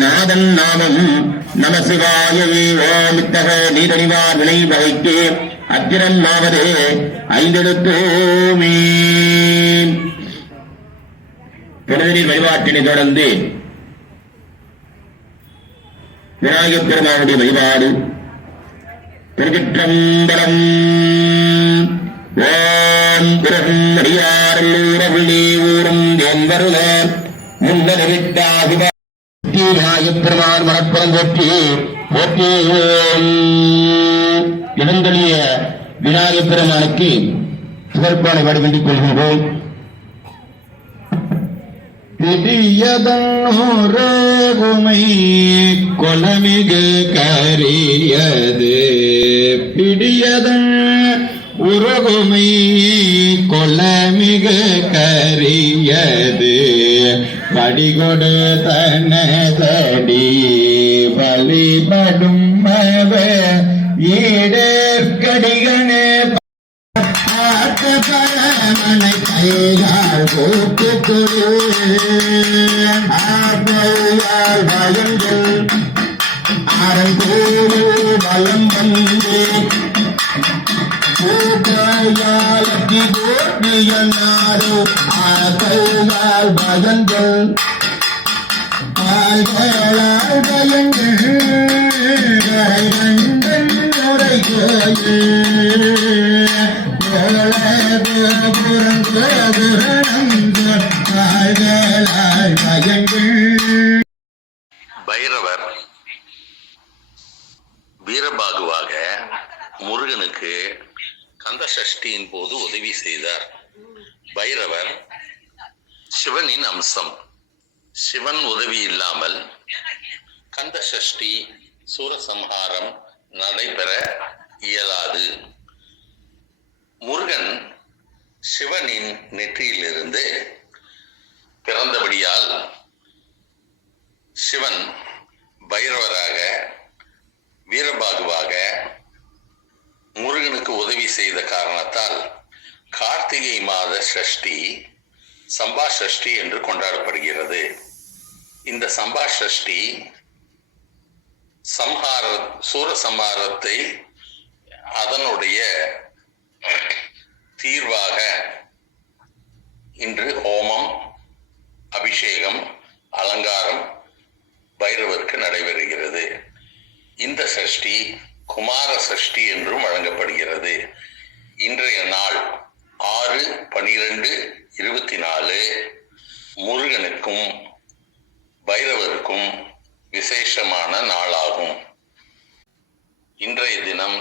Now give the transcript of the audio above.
நாதன் நாமம் நம சிவாயவே ஓமித்தக நீதனிவார் வினை வகைக்கு அத்திரன் மாவது ஐந்தெழுத்தோமே. புனிதரின் வழிபாட்டினை தொடர்ந்து விநாயகப் பெருமானுடைய வழிபாடு. திருச்சிற்றம்பலம். ஓம் பிறகும் அடியாரல்லூரவிழி ஊரும் என்பருள முன்னறிவிட்டாகுவ விநாயகப் மனப்பலம் போற்றி போற்றி. எழுந்தளிய விநாயகப் பெருமானுக்கு சிறப்பான வடிவண்டிக் கொள்கின்றோம். பிடியதன்மை கொலமிகு கரியது பிடியதன் உறகுமை கொலமிகு கரியது வடிகொடு தனதடி வழிபடும் ஈடற்கடிகனே பரமனை கையால் போக்கு ஆயால் வயந்து ஆரங்கோடு வலம் வந்து பூக்கையாலி கோட்டியனாரோ ஆகையால் பயந்து ஆய்களால் பயந்து பைரவர் வீரபாகுவாக முருகனுக்கு கந்த சஷ்டியின் போது உதவி செய்தார். பைரவர் சிவனின் அம்சம். சிவன் உதவி இல்லாமல் கந்த சஷ்டி சூரசம்ஹாரம் நடைபெற இயலாது. முருகன் சிவனின் நெற்றியிலிருந்து பிறந்தபடியால் சிவன் பைரவராக வீரபாகுவாக முருகனுக்கு உதவி செய்த காரணத்தால் கார்த்திகை மாத சஷ்டி சம்பா சஷ்டி என்று கொண்டாடப்படுகிறது. இந்த சம்பா சஷ்டி சூரசம்ஹாரத்தை அதனுடைய தீர்வாக இன்று ஹோமம், அபிஷேகம், அலங்காரம் பைரவருக்கு நடைபெறுகிறது. இந்த சஷ்டி குமார சஷ்டி என்றும் வழங்கப்படுகிறது. இன்றைய நாள் 6/12/24 முருகனுக்கும் பைரவருக்கும் விசேஷமான நாளாகும். இன்றைய தினம்